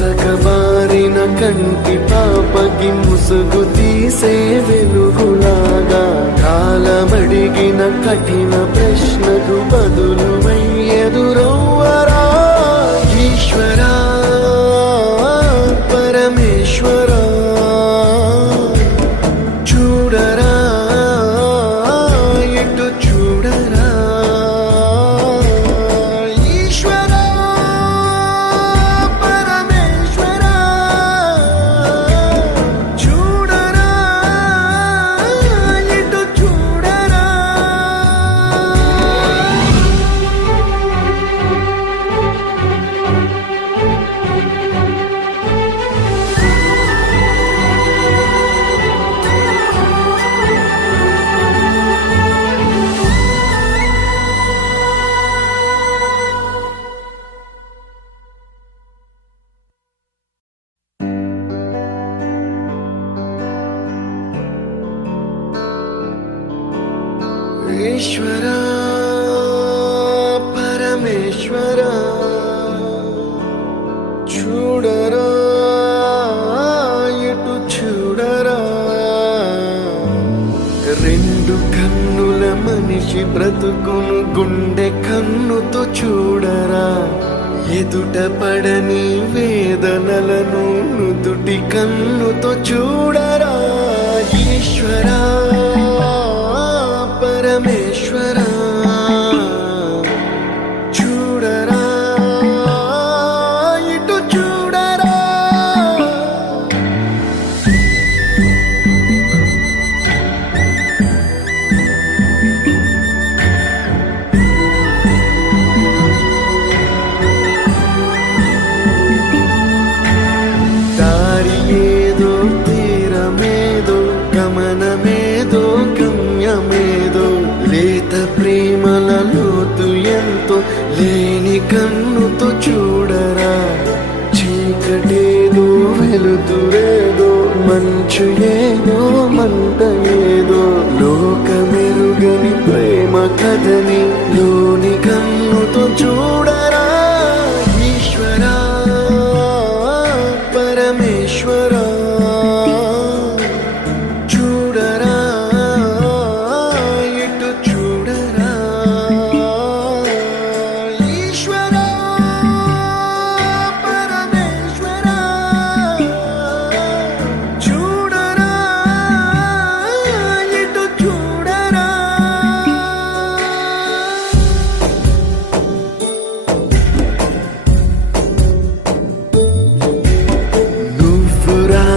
మసకబారిన కంటి పాపకి ముసుగు తీసే వెలుగులాగా కాలమడిగిన కఠిన ప్రశ్నకు బదులు ఈశ్వర పరమేశ్వర చూడరా ఇటు చూడరా. రెండు కన్నుల మనిషి బ్రతుకును గుండె కన్నుతో చూడరా. ఎదుట పడని వేదనలను నుదుటి కన్నుతో చూడరా. లేత ప్రేమల లోతు ఎంతో లేని కన్నుతో చూడరా. చీకటేదో వెలుతురేదో మంచు ఏదో మంట ఏదో లోకమెరుగని ప్రేమ కథని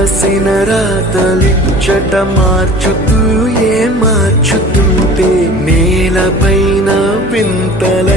రాసిన రాతలిచ్చట మార్చుతూ ఏ మార్చుతుంటే నేలపైన వింతల